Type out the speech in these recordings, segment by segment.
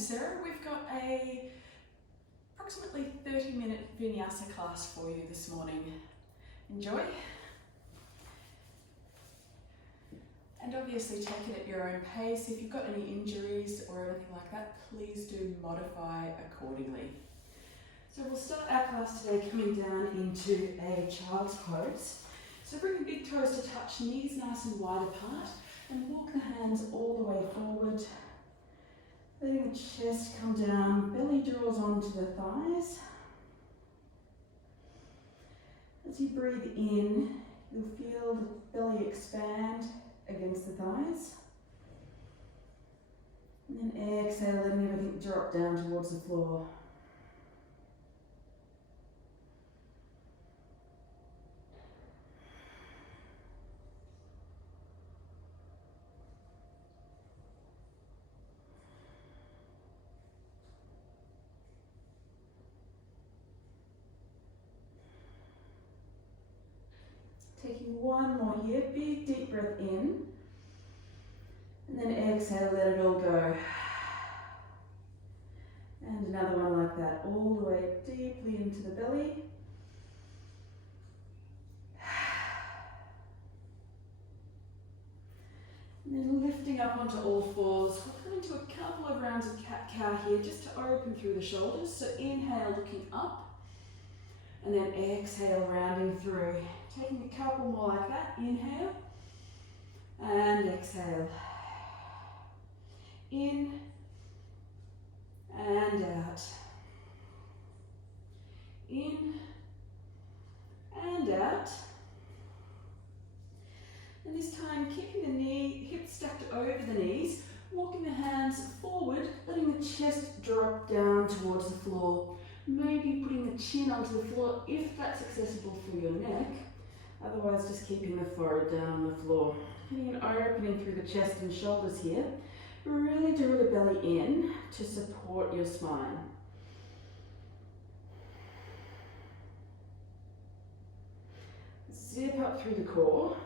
name's Sarah. We've got a approximately 30-minute Vinyasa class for you this morning. Enjoy. And obviously take it at your own pace. If you've got any injuries or anything like that, please do modify accordingly. So we'll start our class today coming down into a child's pose. So bring the big toes to touch, knees nice and wide apart, and walk the hands all the way forward. Letting the chest come down, belly draws onto the thighs. As you breathe in, you'll feel the belly expand against the thighs. And then exhale, letting everything drop down towards the floor. Taking one more here, big deep breath in, and then exhale, let it all go. And another one like that, all the way deeply into the belly. And then lifting up onto all fours. We're going to do a couple of rounds of cat-cow here just to open through the shoulders. So inhale, looking up, and then exhale, rounding through. Taking a couple more like that. Inhale and exhale. In and out. In and out. And this time keeping the hips stacked over the knees, walking the hands forward, letting the chest drop down towards the floor. Maybe putting the chin onto the floor if that's accessible for your neck. Otherwise, just keeping the forehead down on the floor. Getting an opening through the chest and shoulders here. Really draw the belly in to support your spine. Zip up through the core.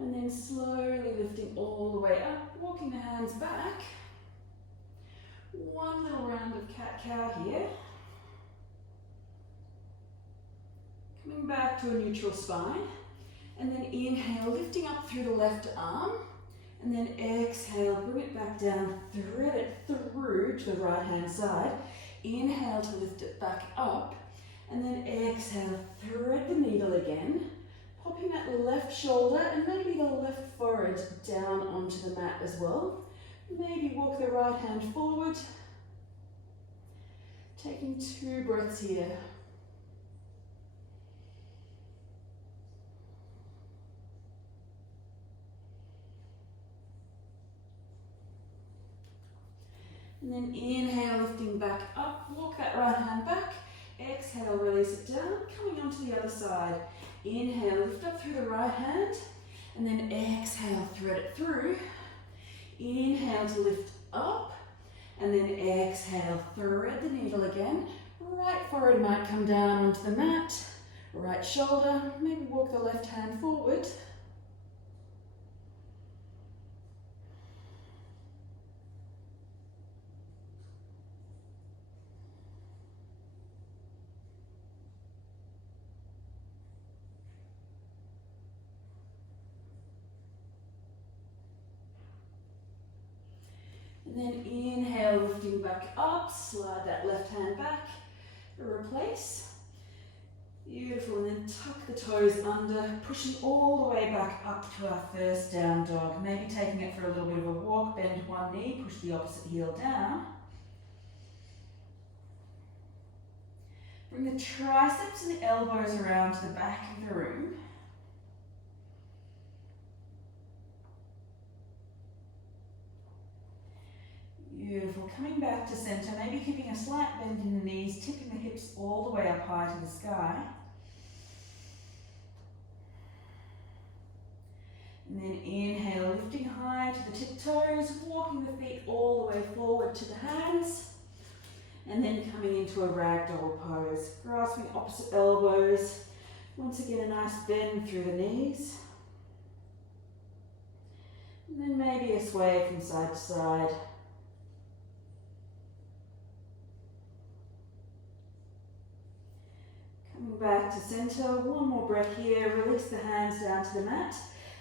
And then slowly lifting all the way up, walking the hands back. One little round of cat-cow here. Coming back to a neutral spine. And then inhale, lifting up through the left arm. And then exhale, bring it back down, thread it through to the right hand side. Inhale to lift it back up. And then exhale, thread the needle again. Popping that left shoulder and maybe the left forehead down onto the mat as well. Maybe walk the right hand forward. Taking 2 breaths here. And then inhale, lifting back up. Walk that right hand back. Exhale, release it down. Coming onto the other side. Inhale, lift up through the right hand. And then exhale, thread it through. Inhale to lift up, and then exhale, thread the needle again. Right forehead might come down onto the mat, right shoulder, maybe walk the left hand forward. And then inhale, lifting back up, slide that left hand back, replace. Beautiful, and then tuck the toes under, pushing all the way back up to our first down dog. Maybe taking it for a little bit of a walk, bend one knee, push the opposite heel down. Bring the triceps and the elbows around to the back of the room. Beautiful. Coming back to center, maybe keeping a slight bend in the knees, tipping the hips all the way up high to the sky. And then inhale, lifting high to the tiptoes, walking the feet all the way forward to the hands. And then coming into a ragdoll pose, grasping opposite elbows, Once again, a nice bend through the knees. And then maybe a sway from side to side. Coming back to center, one more breath here. Release the hands down to the mat.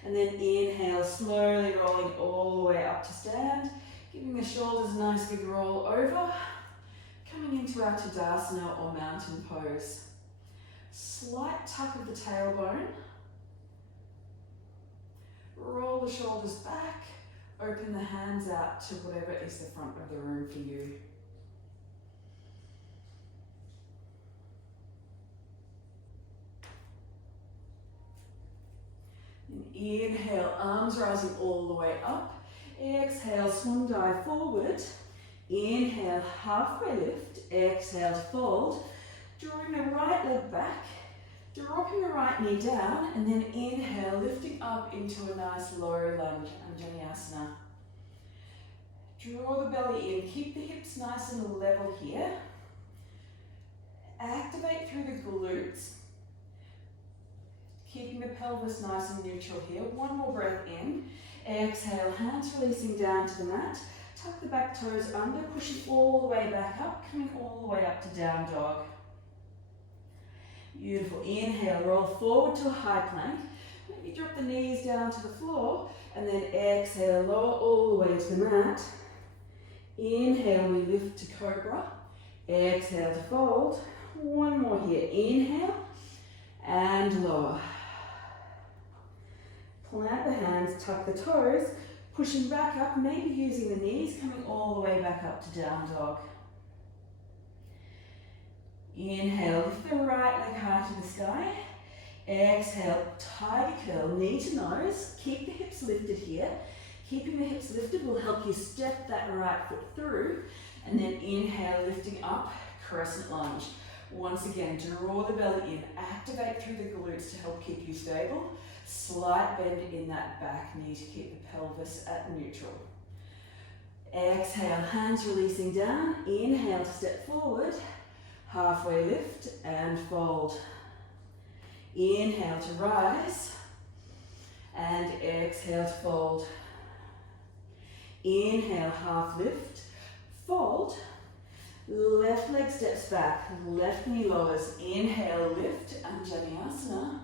And then inhale, slowly rolling all the way up to stand. Giving the shoulders a nice big roll over. Coming into our Tadasana or mountain pose. Slight tuck of the tailbone. Roll the shoulders back. Open the hands out to whatever is the front of the room for you. And inhale, arms rising all the way up. Exhale, swan dive forward. Inhale, halfway lift. Exhale to fold. Drawing the right leg back. Dropping the right knee down. And then inhale, lifting up into a nice low lunge, Vinyasa. Draw the belly in. Keep the hips nice and level here. Activate through the glutes. Keeping the pelvis nice and neutral here. One more breath in. Exhale, hands releasing down to the mat. Tuck the back toes under, pushing all the way back up, coming all the way up to down dog. Beautiful. Inhale, roll forward to a high plank. Maybe drop the knees down to the floor, and then exhale, lower all the way to the mat. Inhale, we lift to cobra. Exhale to fold. One more here. Inhale, and lower. Plant the hands, tuck the toes, pushing back up, maybe using the knees, coming all the way back up to down dog. Inhale, lift the right leg high to the sky. Exhale, tiger curl, knee to nose. Keep the hips lifted here. Keeping the hips lifted will help you step that right foot through. And then inhale, lifting up, crescent lunge. Once again, draw the belly in, activate through the glutes to help keep you stable. Slight bend in that back knee to keep the pelvis at neutral. Exhale, hands releasing down. Inhale to step forward. Halfway lift and fold. Inhale to rise. And exhale to fold. Inhale, half lift. Fold. Left leg steps back. Left knee lowers. Inhale, lift. Vinyasa.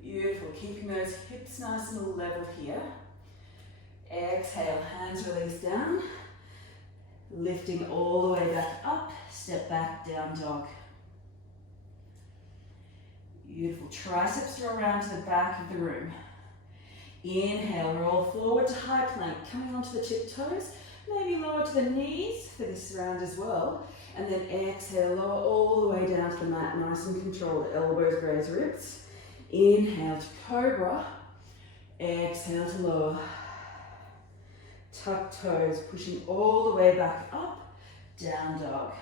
Beautiful. Keeping those hips nice and level here. Exhale, hands release down. Lifting all the way back up. Step back, down dog. Beautiful. Triceps draw around to the back of the room. Inhale, roll forward to high plank. Coming onto the tiptoes. Maybe lower to the knees for this round as well. And then exhale, lower all the way down to the mat. Nice and controlled. Elbows graze ribs. Inhale to cobra. Exhale to lower. Tuck toes, pushing all the way back up. Down dog.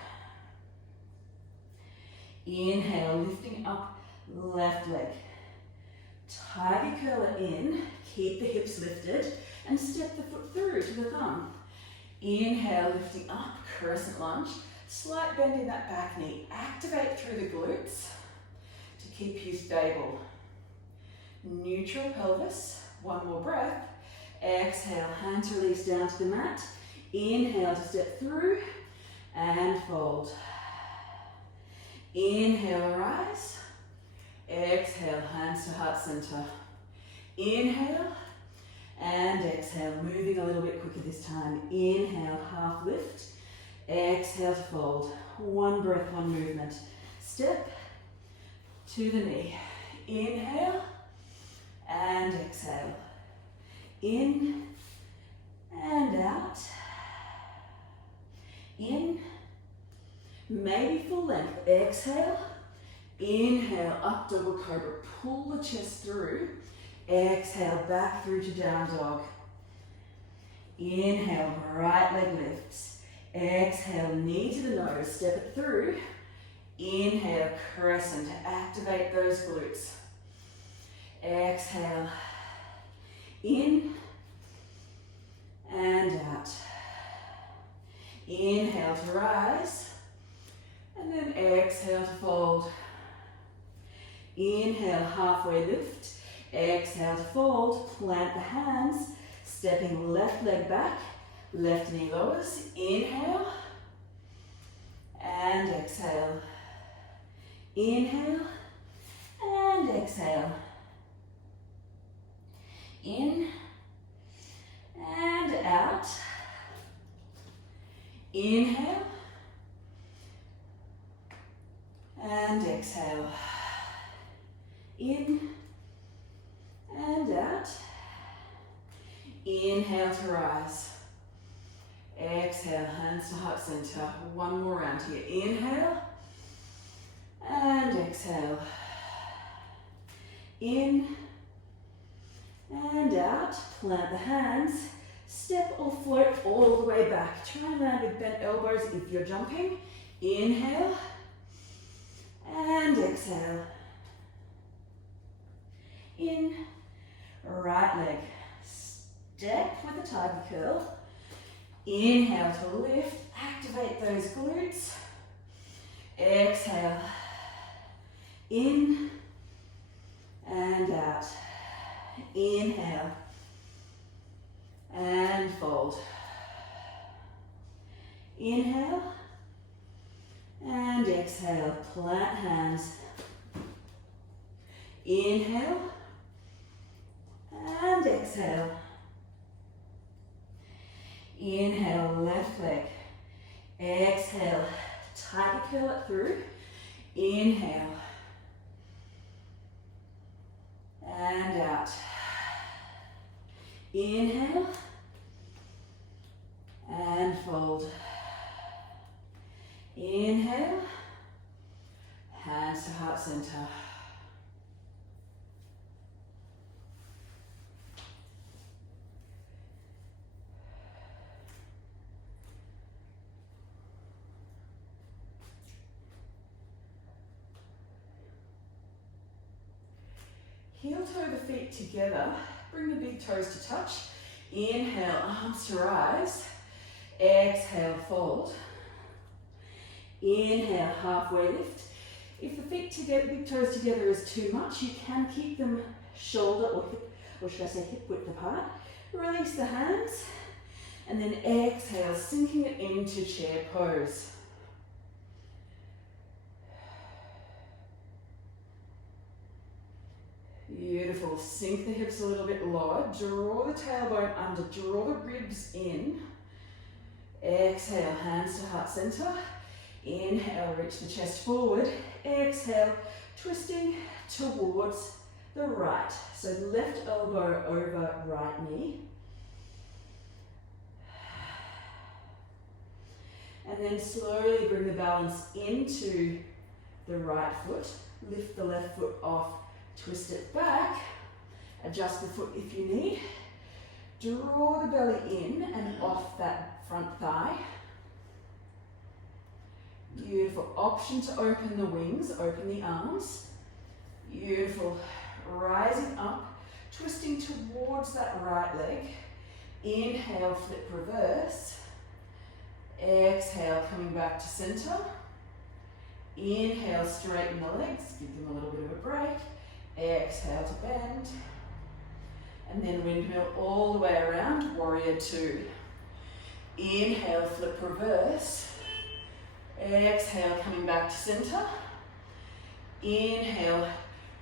Inhale, lifting up left leg. Tiger curler in. Keep the hips lifted. And step the foot through to the thumb. Inhale, lifting up, crescent lunge. Slight bend in that back knee. Activate through the glutes to keep you stable. Neutral pelvis. One more breath. Exhale, hands release down to the mat. Inhale to step through and fold. Inhale, rise. Exhale, hands to heart center. Inhale and exhale, moving a little bit quicker this time. Inhale, half lift. Exhale to fold. One breath, one movement. Step to the knee. Inhale and exhale. In and out. In. Maybe full length. Exhale. Inhale, up double cobra. Pull the chest through. Exhale, back through to down dog. Inhale, right leg lifts. Exhale, knee to the nose. Step it through. Inhale, crescent. Activate those glutes. Exhale. In and out. Inhale to rise. And then exhale to fold. Inhale, halfway lift. Exhale to fold. Plant the hands. Stepping left leg back. Left knee lowers. Inhale. And exhale. Inhale. And exhale. In. And out. Inhale. And exhale. In and out. Inhale to rise. Exhale, hands to heart center. One more round here. Inhale and exhale. In and out. Plant the hands. Step or float all the way back. Try and land with bent elbows if you're jumping. Inhale and exhale. In, right leg. Step with a tiger curl. Inhale to lift. Activate those glutes. Exhale. In and out. Inhale. And fold. Inhale. And exhale. Plant hands. Inhale. And exhale. Inhale, left leg. Exhale, tiger curl it through. Inhale. And out. Inhale. And fold. Inhale. Hands to heart center. Heel toe the feet together, bring the big toes to touch. Inhale, arms to rise. Exhale, fold. Inhale, halfway lift. If the feet together, big toes together is too much, you can keep them shoulder or hip, or should I say hip width apart. Release the hands, and then exhale, sinking it into chair pose. Beautiful. Sink the hips a little bit lower. Draw the tailbone under. Draw the ribs in. Exhale, hands to heart center. Inhale, reach the chest forward. Exhale, twisting towards the right. So left elbow over right knee. And then slowly bring the balance into the right foot. Lift the left foot off. Twist it back, adjust the foot if you need. Draw the belly in and off that front thigh. Beautiful. Option to open the wings, open the arms. Beautiful. Rising up, twisting towards that right leg. Inhale, flip reverse. Exhale, coming back to center. Inhale, straighten the legs, give them a little bit of a break. Exhale to bend, and then windmill all the way around, warrior two. Inhale, flip reverse. Exhale, coming back to center. Inhale,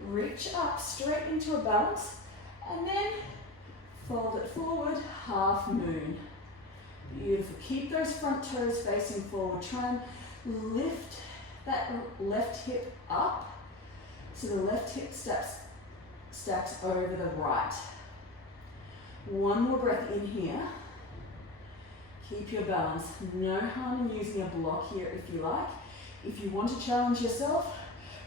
reach up, straight into a balance, and then fold it forward, half moon. Beautiful. Keep those front toes facing forward. Try and lift that left hip up. So the left hip stacks over the right. One more breath in here. Keep your balance. No harm in using a block here if you like. If you want to challenge yourself,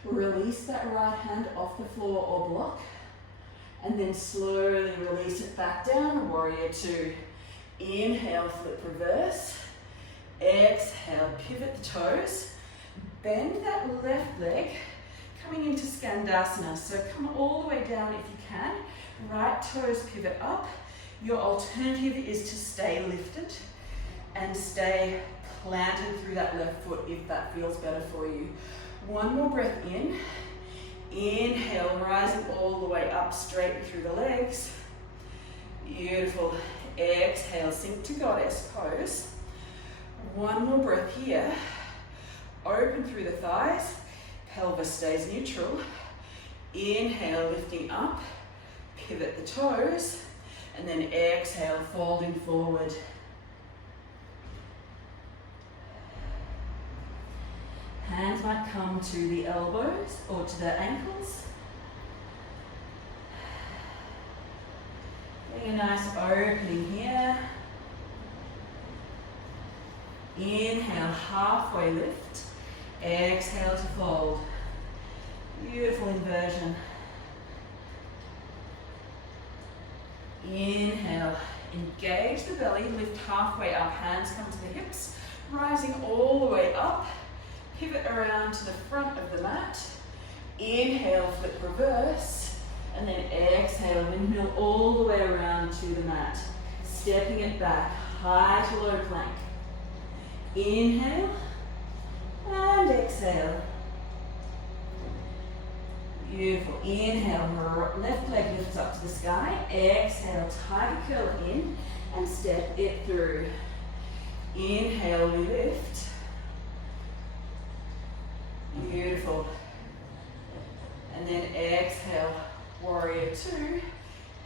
release that right hand off the floor or block. And then slowly release it back down, warrior two. Inhale, flip reverse. Exhale, pivot the toes. Bend that left leg. Coming into Skandasana, so come all the way down if you can. Right toes pivot up. Your alternative is to stay lifted and stay planted through that left foot if that feels better for you. One more breath in. Inhale, rising all the way up, straighten through the legs. Beautiful. Exhale, sink to goddess pose. One more breath here. Open through the thighs. Pelvis stays neutral. Inhale, lifting up. Pivot the toes. And then exhale, folding forward. Hands might come to the elbows or to the ankles. Getting a nice opening here. Inhale, halfway lift. Exhale to fold. Beautiful inversion. Inhale, engage the belly, lift halfway up, hands come to the hips, rising all the way up. Pivot around to the front of the mat. Inhale, flip reverse. And then exhale, windmill all the way around to the mat. Stepping it back, high to low plank. Inhale and exhale. Beautiful. Inhale, left leg lifts up to the sky. Exhale, tiger curl in and step it through. Inhale, we lift. Beautiful. And then exhale, warrior two.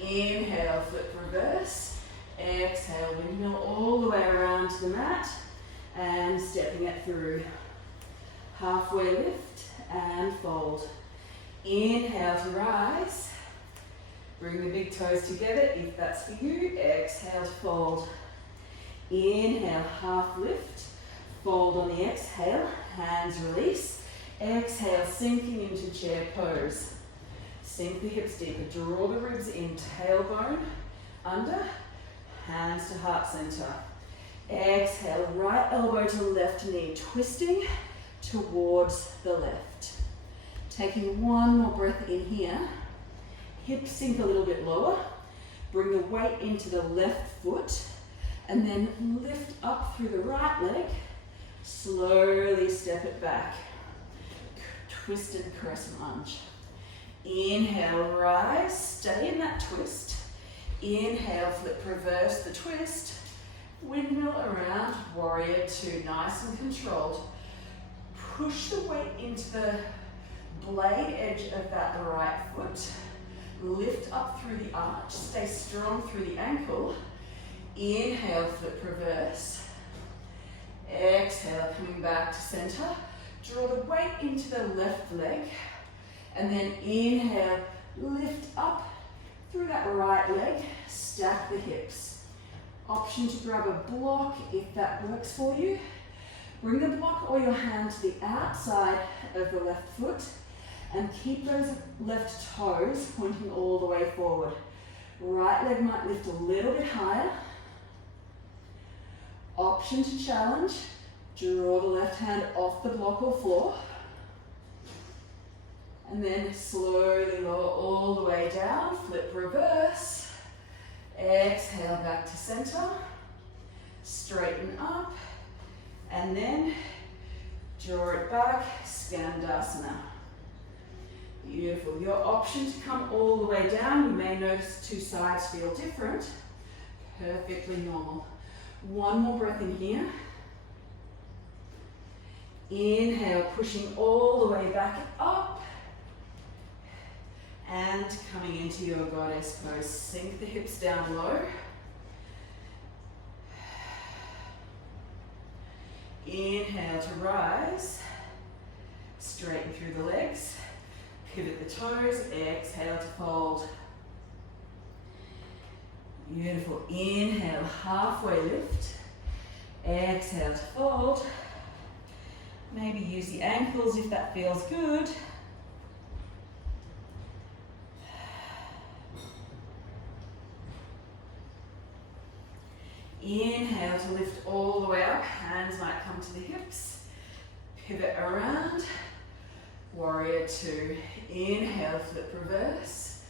Inhale, flip reverse. Exhale, windmill all the way around to the mat and stepping it through. Halfway lift and fold. Inhale to rise. Bring the big toes together if that's for you. Exhale to fold. Inhale, half lift. Fold on the exhale, hands release. Exhale, sinking into chair pose. Sink the hips deeper, draw the ribs in, tailbone under, hands to heart center. Exhale, right elbow to left knee, twisting towards the left. Taking one more breath in here. Hips sink a little bit lower. Bring the weight into the left foot and then lift up through the right leg. Slowly step it back. Twisted crescent lunge. Inhale, rise, stay in that twist. Inhale, flip, reverse the twist. Windmill around, warrior two, nice and controlled. Push the weight into the blade edge of that right foot. Lift up through the arch, stay strong through the ankle. Inhale, flip, reverse. Exhale, coming back to center. Draw the weight into the left leg. And then inhale, lift up through that right leg. Stack the hips. Option to grab a block if that works for you. Bring the block or your hand to the outside of the left foot and keep those left toes pointing all the way forward. Right leg might lift a little bit higher. Option to challenge. Draw the left hand off the block or floor. And then slowly lower all the way down. Flip reverse. Exhale back to center. Straighten up. And then draw it back. Skandasana. Beautiful. Your option to come all the way down. You may notice two sides feel different. Perfectly normal. One more breath in here. Inhale, pushing all the way back up. And coming into your goddess pose. Sink the hips down low. Inhale to rise. Straighten through the legs. Pivot the toes. Exhale to fold. Beautiful. Inhale, halfway lift. Exhale to fold. Maybe use the ankles if that feels good. Inhale to lift all the way up. Hands might come to the hips. Pivot around. Warrior two. Inhale, flip reverse.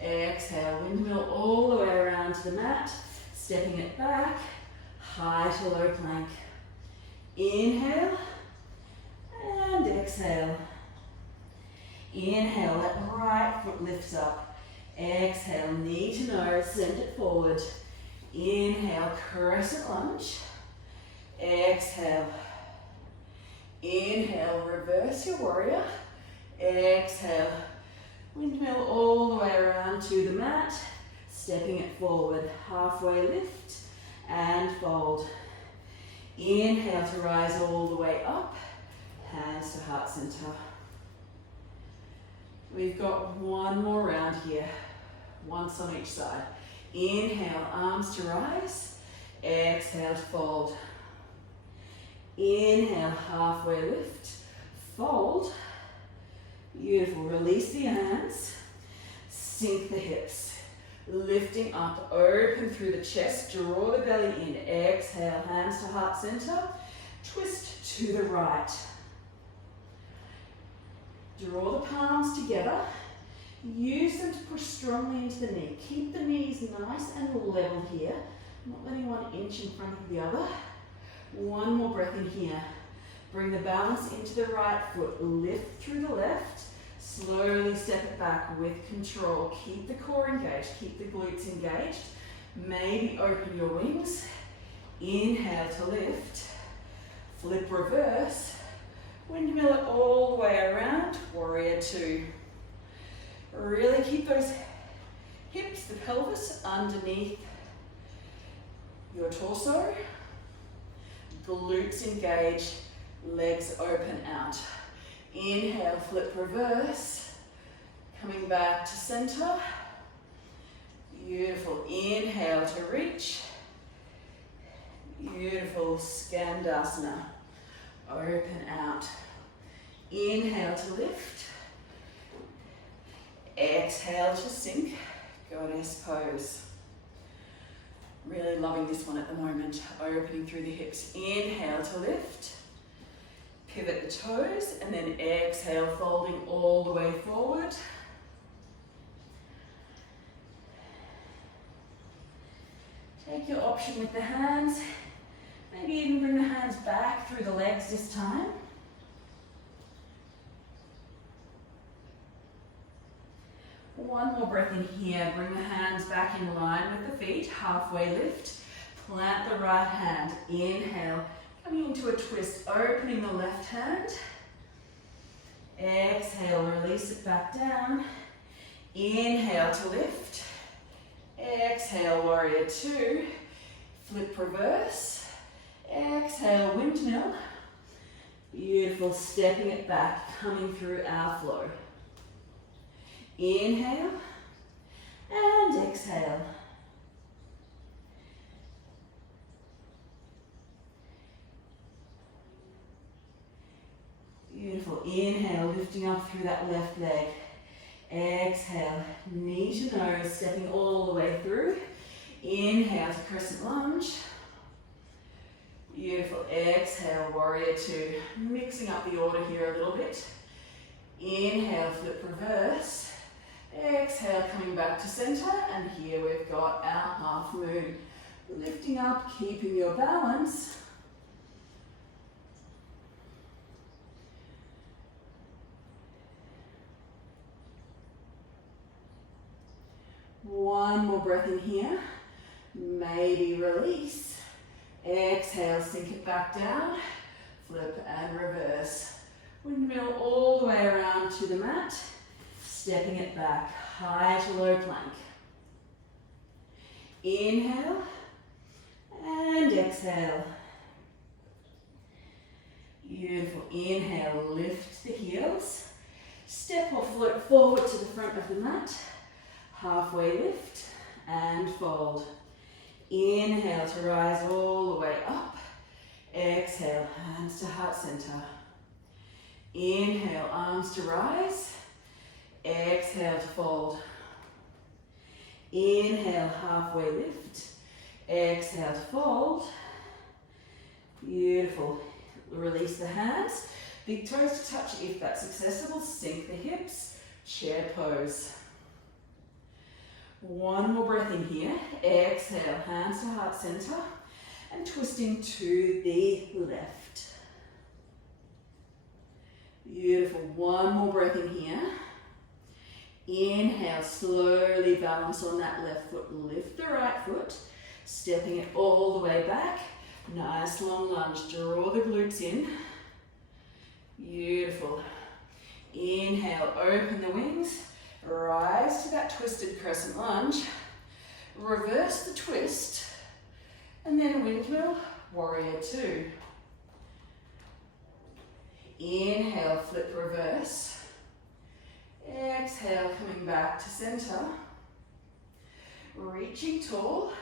Exhale, windmill all the way around to the mat. Stepping it back. High to low plank. Inhale. And exhale. Inhale, that right foot lifts up. Exhale, knee to nose, send it forward. Inhale, crescent lunge. Exhale. Inhale, reverse your warrior. Exhale, windmill all the way around to the mat. Stepping it forward, halfway lift and fold. Inhale to rise all the way up. Hands to heart center. We've got one more round here, once on each side. Inhale, arms to rise. Exhale to fold. Inhale, halfway lift. Fold. Beautiful. Release the hands. Sink the hips. Lifting up, open through the chest. Draw the belly in. Exhale, hands to heart center. Twist to the right. Draw the palms together. Use them to push strongly into the knee. Keep the knees nice and level here. Not letting one inch in front of the other. One more breath in here. Bring the balance into the right foot. Lift through the left. Slowly step it back with control. Keep the core engaged. Keep the glutes engaged. Maybe open your wings. Inhale to lift. Flip reverse. Windmill it all the way around. Warrior two. Really keep those hips, the pelvis underneath your torso. Glutes engage, legs open out. Inhale, flip reverse. Coming back to center. Beautiful. Inhale to reach. Beautiful. Skandasana. Open out. Inhale to lift. Exhale to sink. Goddess pose. Really loving this one at the moment. Opening through the hips. Inhale to lift. Pivot the toes and then exhale, folding all the way forward. Take your option with the hands. Maybe even bring the hands back through the legs this time. One more breath in here. Bring the hands back in line with the feet. Halfway lift. Plant the right hand. Inhale. Coming into a twist. Opening the left hand. Exhale. Release it back down. Inhale to lift. Exhale. Warrior two. Flip reverse. Exhale. Windmill. Beautiful. Stepping it back. Coming through our flow. Inhale and exhale. Beautiful. Inhale, lifting up through that left leg. Exhale, knee to nose, stepping all the way through. Inhale to crescent lunge. Beautiful. Exhale, warrior two. Mixing up the order here a little bit. Inhale, flip reverse. Exhale, coming back to center, and here we've got our half moon. Lifting up, keeping your balance. One more breath in here. Maybe release. Exhale, sink it back down. Flip and reverse. Windmill all the way around to the mat. Stepping it back, high to low plank. Inhale and exhale. Beautiful. Inhale, lift the heels. Step or float forward to the front of the mat. Halfway lift and fold. Inhale to rise all the way up. Exhale, hands to heart center. Inhale, arms to rise. Exhale to fold. Inhale, halfway lift. Exhale to fold. Beautiful. Release the hands. Big toes to touch if that's accessible. Sink the hips. Chair pose. One more breath in here. Exhale, hands to heart center. And twisting to the left. Beautiful. One more breath in here. Inhale, slowly balance on that left foot. Lift the right foot, stepping it all the way back. Nice long lunge. Draw the glutes in. Beautiful. Inhale, open the wings. Rise to that twisted crescent lunge. Reverse the twist. And then windmill, warrior two. Inhale, flip reverse. Exhale, coming back to center. Reaching tall.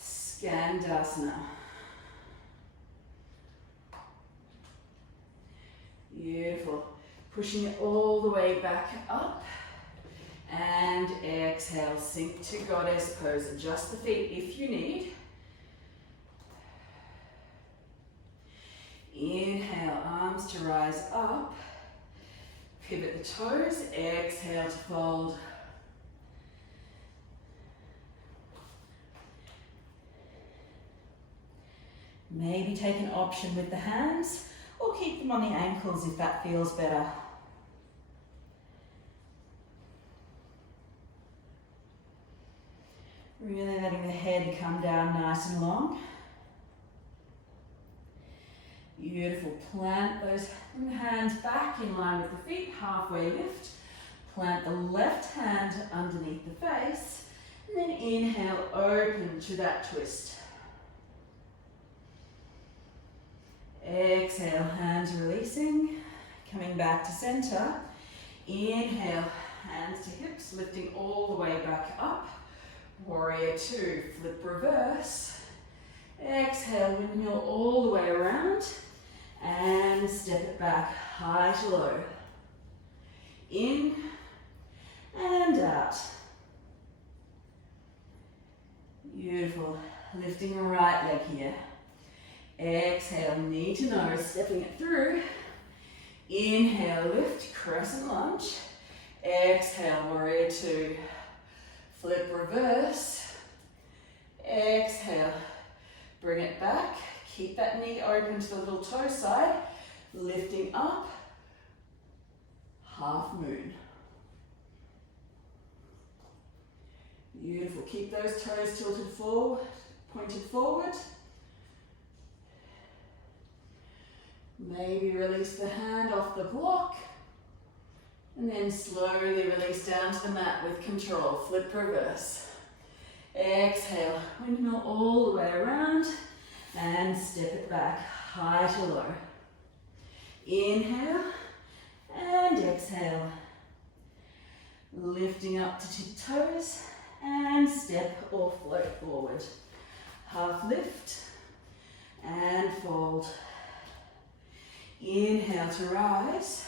Skandasana. Beautiful. Pushing it all the way back up. And exhale, sink to goddess pose. Adjust the feet if you need. Inhale, arms to rise up. Pivot the toes. Exhale to fold. Maybe take an option with the hands or keep them on the ankles if that feels better. Really letting the head come down nice and long. Beautiful. Plant those hands back in line with the feet, halfway lift. Plant the left hand underneath the face, and then inhale, open to that twist. Exhale, hands releasing, coming back to center. Inhale, hands to hips, lifting all the way back up. Warrior two, flip reverse. Exhale, windmill all the way around. And step it back, high to low. In and out. Beautiful. Lifting the right leg here. Exhale, knee to nose, stepping it through. Inhale, lift, crescent lunge. Exhale, warrior two. Flip reverse. Exhale, bring it back. Keep that knee open to the little toe side. Lifting up, half moon. Beautiful. Keep those toes tilted forward, pointed forward. Maybe release the hand off the block. And then slowly release down to the mat with control. Flip reverse. Exhale, windmill all the way around. And step it back, high to low. Inhale and exhale. Lifting up to tip toes and step or float forward. Half lift and fold. Inhale to rise.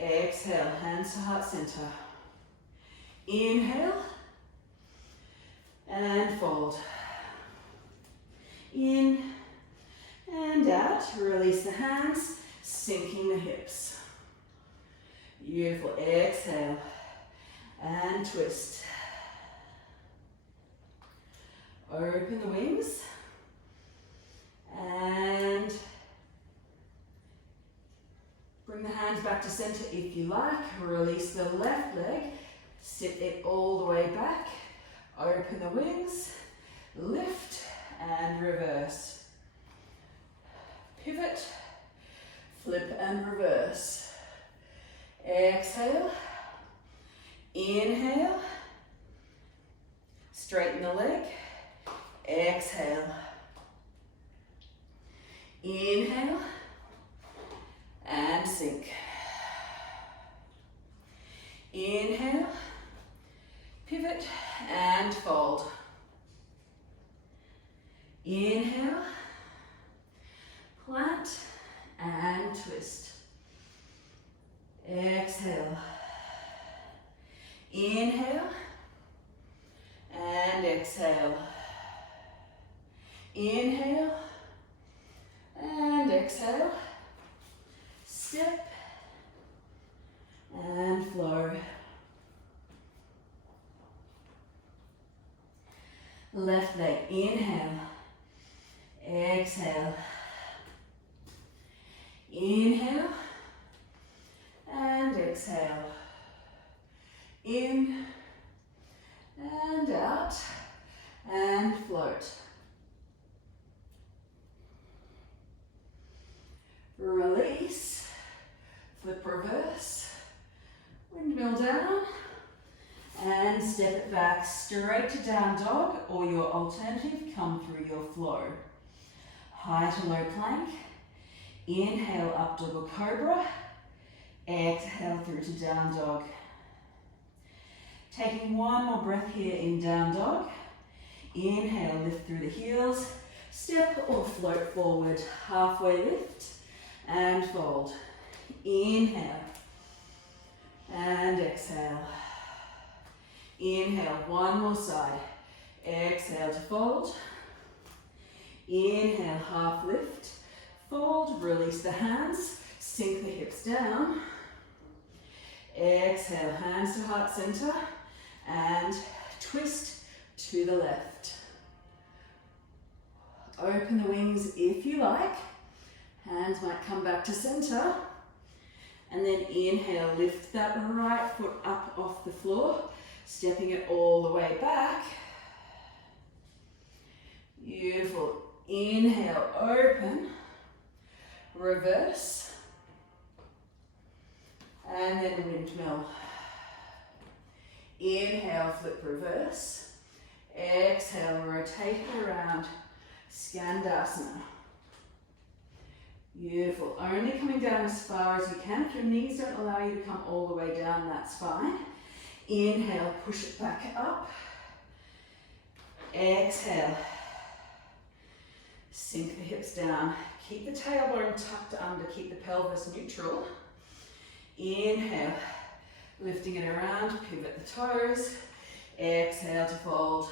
Exhale, hands to heart center. Inhale and fold. In and out. Release the hands, sinking the hips. Beautiful. Exhale and twist. Open the wings and bring the hands back to center if you like. Release the left leg. Sit it all the way back. Open the wings. Lift and reverse. Pivot. Flip and reverse. Exhale. Inhale. Straighten the leg. Exhale. Inhale. And sink. Inhale, pivot and fold. Inhale, plant and twist. Exhale. Inhale and exhale. Inhale and exhale. Step and flow. Left leg, inhale, exhale. Inhale and exhale. In and out and float. Release, flip reverse, windmill down, and step it back straight to down dog, or your alternative, come through your flow. High to low plank, inhale up dog or cobra, exhale through to down dog. Taking one more breath here in down dog, inhale, lift through the heels, step or float forward, halfway lift, and fold. Inhale, and exhale. Inhale, one more side. Exhale to fold. Inhale, half lift. Fold, release the hands. Sink the hips down. Exhale, hands to heart center. And twist to the left. Open the wings if you like. Hands might come back to center. And then inhale, lift that right foot up off the floor. Stepping it all the way back. Beautiful. Inhale, open. Reverse. And then windmill. Inhale, flip reverse. Exhale, rotate around. Skandasana. Beautiful. Only coming down as far as you can. If your knees don't allow you to come all the way down, that's fine. Inhale, push it back up. Exhale. Sink the hips down. Keep the tailbone tucked under. Keep the pelvis neutral. Inhale, lifting it around. Pivot the toes. Exhale to fold.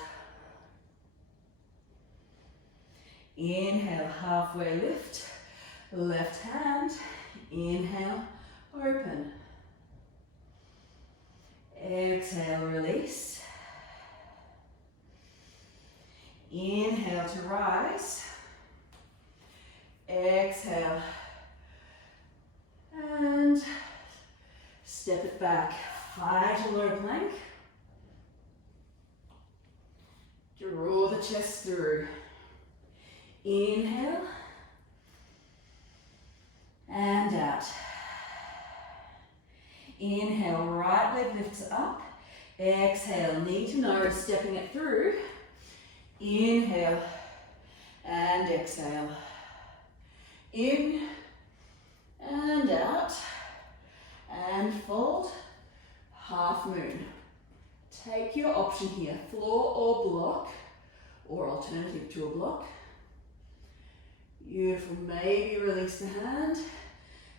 Inhale, halfway lift. Left hand. Inhale, open. Exhale, release. Inhale to rise. Exhale. And step it back. High to low plank. Draw the chest through. Inhale. And out. Inhale, right leg lifts up. Exhale, knee to nose, stepping it through. Inhale and exhale. In and out. And fold. Half moon. Take your option here, floor or block, or alternative to a block. Beautiful. Maybe release the hand.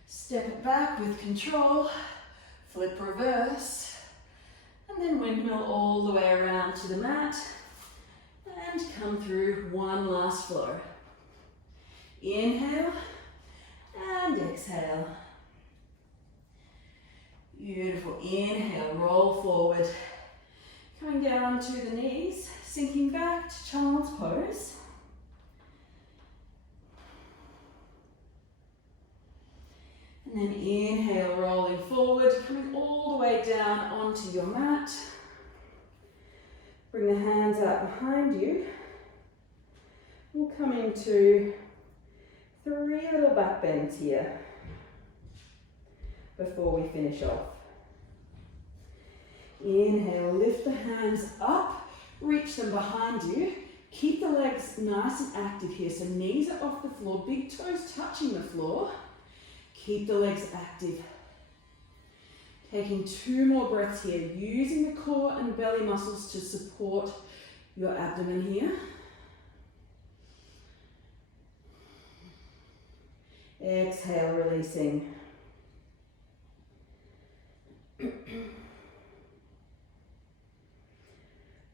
Step it back with control. Flip reverse, and then windmill all the way around to the mat, and come through one last flow. Inhale, and exhale. Beautiful. Inhale, roll forward. Coming down to the knees, sinking back to child's pose. And then inhale, rolling forward, coming all the way down onto your mat. Bring the hands out behind you. We'll come into 3 little back bends here before we finish off. Inhale, lift the hands up, reach them behind you. Keep the legs nice and active here, so knees are off the floor, big toes touching the floor. Keep the legs active. Taking 2 more breaths here, using the core and belly muscles to support your abdomen here. Exhale, releasing.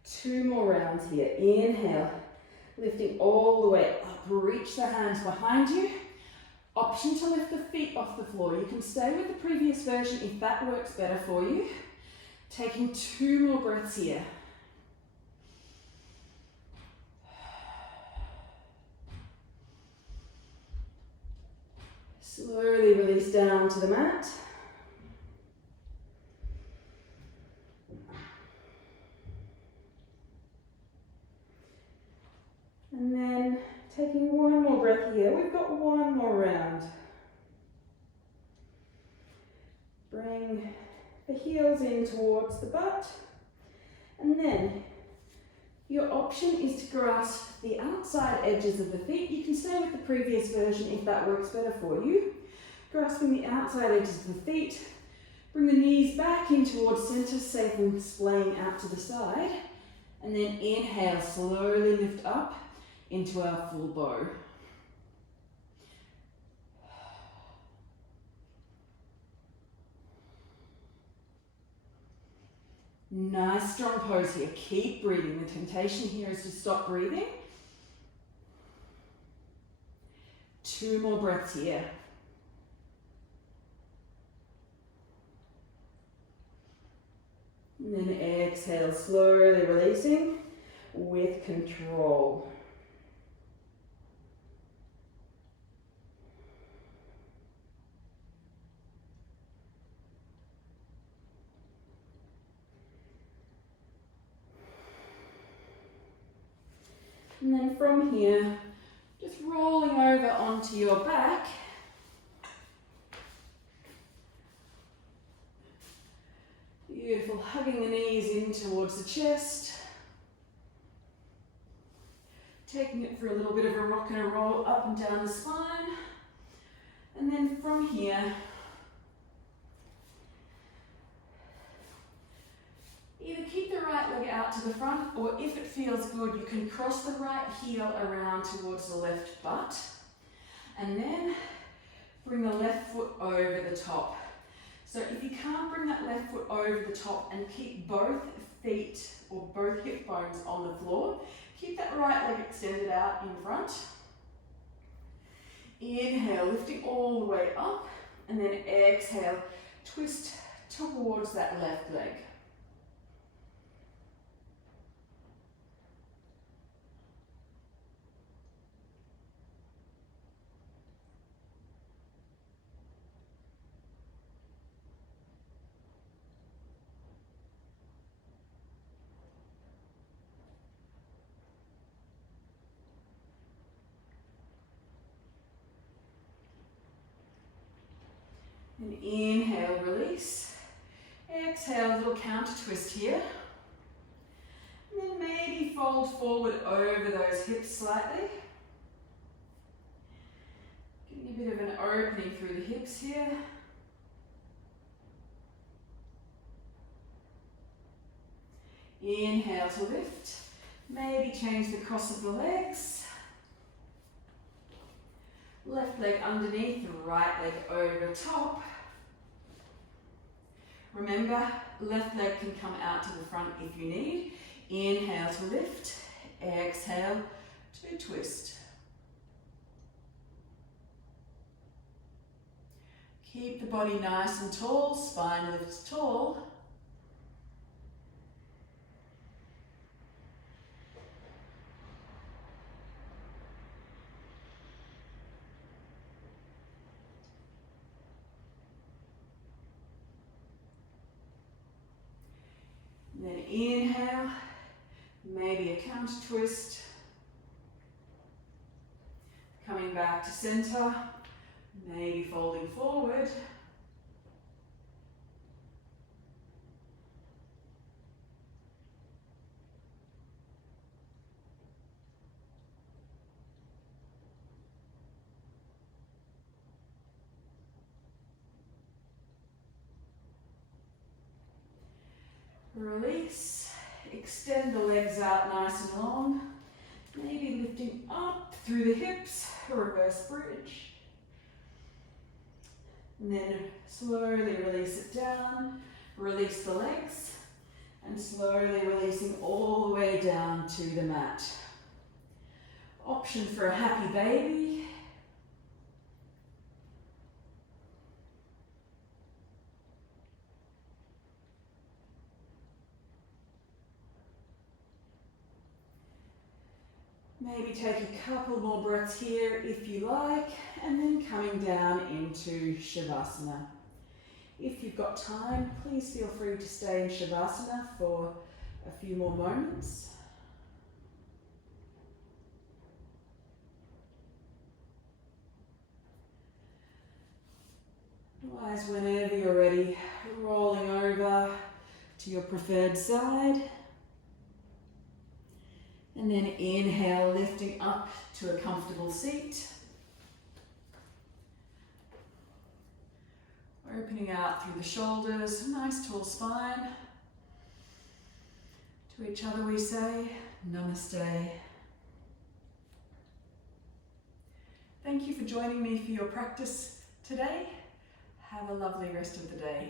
2 more rounds here. Inhale, lifting all the way up. Reach the hands behind you. Option to lift the feet off the floor. You can stay with the previous version if that works better for you. Taking 2 more breaths here. Slowly release down to the mat. And then taking one more breath here. We've got one more round. Bring the heels in towards the butt. And then your option is to grasp the outside edges of the feet. You can stay with the previous version if that works better for you. Grasping the outside edges of the feet. Bring the knees back in towards center, safe and splaying out to the side. And then inhale, slowly lift up into our full bow. Nice strong pose here. Keep breathing. The temptation here is to stop breathing. 2 more breaths here. And then exhale, slowly releasing with control. And then from here, just rolling over onto your back. Beautiful, hugging the knees in towards the chest. Taking it for a little bit of a rock and a roll up and down the spine. And then from here, either keep the right leg out to the front, or if it feels good, you can cross the right heel around towards the left butt. And then bring the left foot over the top. So if you can't bring that left foot over the top and keep both feet or both hip bones on the floor, keep that right leg extended out in front. Inhale, lifting all the way up, and then exhale, twist towards that left leg. And inhale, release. Exhale, a little counter twist here. And then maybe fold forward over those hips slightly. Getting a bit of an opening through the hips here. Inhale to lift. Maybe change the cross of the legs. Left leg underneath, right leg over top. Remember, left leg can come out to the front if you need. Inhale to lift, exhale to twist. Keep the body nice and tall, spine lifts tall. Then inhale, maybe a counter twist. Coming back to center, maybe folding forward. Release, extend the legs out nice and long, maybe lifting up through the hips, reverse bridge. And then slowly release it down, release the legs, and slowly releasing all the way down to the mat. Option for a happy baby. Maybe take a couple more breaths here if you like, and then coming down into Shavasana. If you've got time, please feel free to stay in Shavasana for a few more moments. as whenever you're ready, rolling over to your preferred side. And then inhale, lifting up to a comfortable seat. Opening out through the shoulders, nice tall spine. To each other we say, Namaste. Thank you for joining me for your practice today. Have a lovely rest of the day.